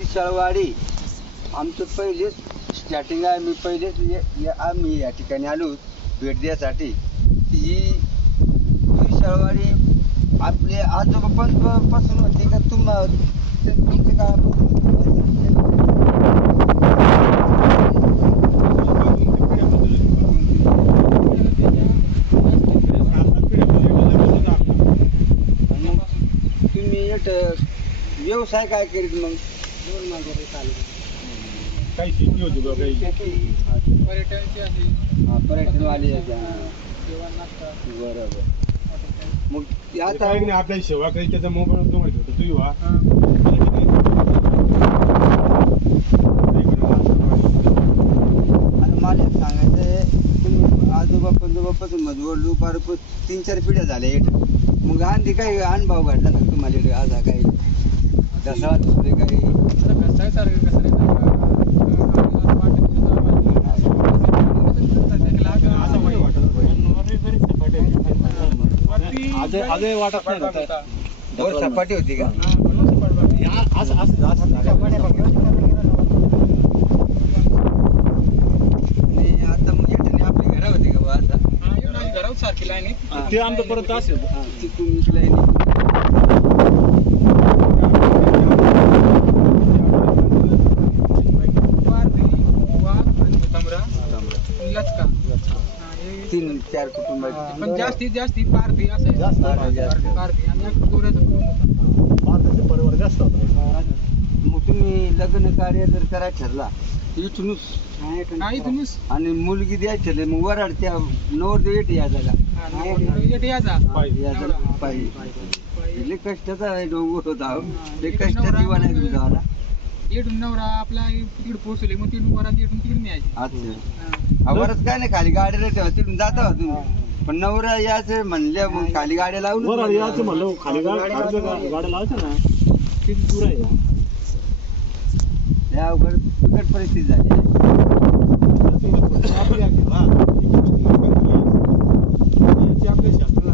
विशाळवाडी आमचं पहिलेच स्टार्टिंग आहे मी पहिलेच ये- आम्ही या ठिकाणी आलो भेट द्यासाठी. ही विशाळवाडी आपले आजोबा पण पासून होती का तुम्हा ते- तुमच्या काळापासून मग तुम्ही एक व्यवसाय काय करीत मग? काही शेती होती बा काही? पर्यटनची हा, हा. जेवण नाश्ता बरोबर. मग ते आता काय नाही आपल्याला सेवा काही त्याचा मोबाईल तो माहिती होता तू वा. हा. आणि मला सांगायचं आहे तुम्ही आजोबा पंजोबापासून मधवडलो पार प- तीन चार पिढ्या झाल्या एक. मग आणखी काही अनुभव घडला का तुम्हाला? आज हा काही? दसरा दुसरे काही? आता घसायसारखं कसं नाही तर, वाटत नाही आता. सपाटी होती का हा, म्हणून सपाट बाग. या- ते आमचं परत झालं. आणि आता मग येताना आपली घरा होती का बा आता हा, ही माझी घरावर सारखी लाईन आहे. हा. ते आमचं परत असेल हा, तिथून इकडे येणे. पारधी, वाघ आणि तांबडा आणि लचका हा, हे- तीन चार कुटुंबाची. पण जास्तीत जास्ती पारधी असायचं. पारधी, आणि एक दोऱ्याचा कुटुंब होता. भारताचे परिवार जास्त होता. मग तुम्ही लग्न कार्य जर करायचं ठरला इथूनच नाही तुम्हीच आणि मुलगी द्यायची ठरली मग वराड त्या नवरदेव येते या जागा. या नवरा. जागा पाहिजे. लय कष्टाचा आहे डोंगर होता. लय कष्टाचा नवरा जीवन आहे तुमचा इकडून नवरा आपला तिकडे पोहोचले मग तिकडून वरात इकडून तिकडे न्यायचे. अच्छा. वरच काय नाही खाली गाडीला ठेवा तिकडून जाता हो. तुम्ही पण नवरा यायचं म्हणल्या मग खाली गाड्या लावून म्हणलं खाली गा- खाली गा- गाड्या लावायचं ना? किती दूर आहे या? या अवघड बिकट परिस्थिती झाली.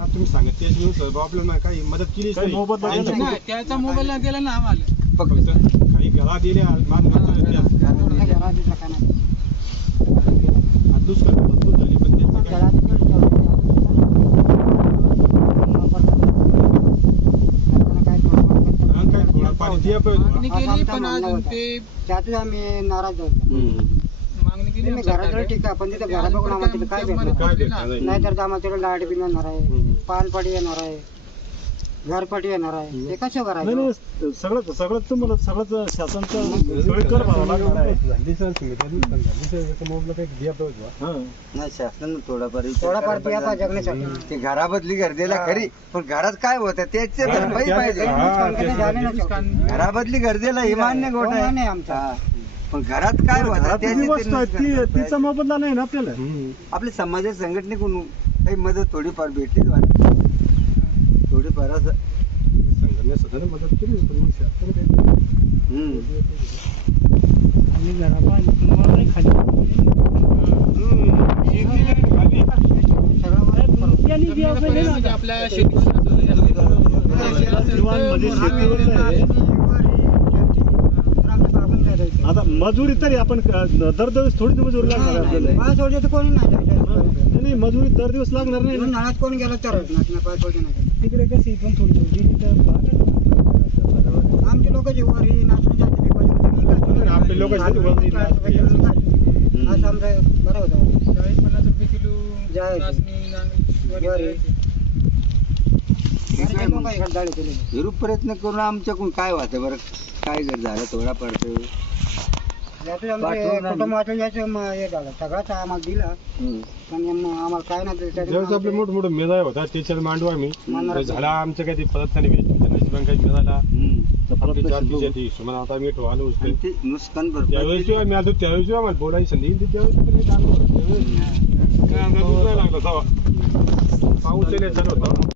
तुम्ही सांगत त्याची प्रॉब्लेम काही मदत नाही. नाही त्याचा मोबाईल गेला ना आम्हाला. फक्त. दुष्काळ भरपूर झाली पण त्यांचं काय मागणी केली पण अजून ते त्यातच आम्ही नाराज झालो मागणी केली तुम्ही आमच्या घरात जरी ताब्यात. ठीक आहे पण तिथे घरा बघून आम्हाला तिथे काय भेटणार नाही. नाहीतर आम्हाला तिथे लाइट बिल येणार आहे. पानपडी येणार आहे घरपट्टी येणार आहे. ते कसं नाही करायचं नाही सगळं सगळं तुम्हाला सगळंच शासनचं सोयी कर भावं लागणार आहे. हा. नाही शासनानं थोडाफार विचार थोडाफार करायला द्या पाहिजे. जगण्यासाठी. ते घराबदली गरजेला खरी. पण घरात काय होतं त्याचे हा, भरपाई पाहिजे. हा, कधी झाले ना शेवटी. घराबदली गरजेला हे मान्य गोष्ट हो, मान्य आहे आहे आमचं. हा. पण घरात काय होतं घरात त्याचे ते आहे ती. तिचा मोबदला नाही ना आपल्याला. आपल्या समाजात संघटनेकडून काही मदत थोडीफार भेटली वाटत. संघटने स्वतःने मदत केली पण मग. म्हणजे आपल्या म्हणजे नाही. आता मजुरी तरी आपण दर दिवस थोडी मजुरी लागणार आपल्याला तर कोणी नाही. नाही, नाही मजुरी दर दिवस लागणार नाही कोणी गेलं सोडले नाही तिकडे कशी पण थोडी आमचे लोक जे वर ही नाचणी जाते ते आपले लोकं जे वर ही असं आमचं बरं होतं. चाळीस पन्नास रुपये किलो जायचं. नाचणी मग. केले प्रयत्न करून आमच्याकडून काय होतं बरं? काय जर झालं थोडा पडतो याचं आमचे पाठवून कुटुंब वाटलं याचं म- हे झालं. सगळंच आम्हाला दिला. पण मग आम्हाला काय नाही दिलं. तरी ज्यावेळेस आपले आमचे- मोठे मोठे मेळावे होता. त्याच्यात मांडू आम्ही. झाला आमचं काही ते परत नाही वेस्ट नशिबाने काही मिळाला. आपली ती आता आम्ही ठेवालो आणि ते नुकसान त्यावेळेस भरपाई जेव्हा मी आता त्यावेळेस जेव्हा आम्हाला बोलायची संधी त्यावेळेस पण. त्यावेळेस काय लागला. पाऊस येण्यात होता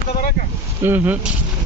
ठेवायचा बरं का हम्म. काय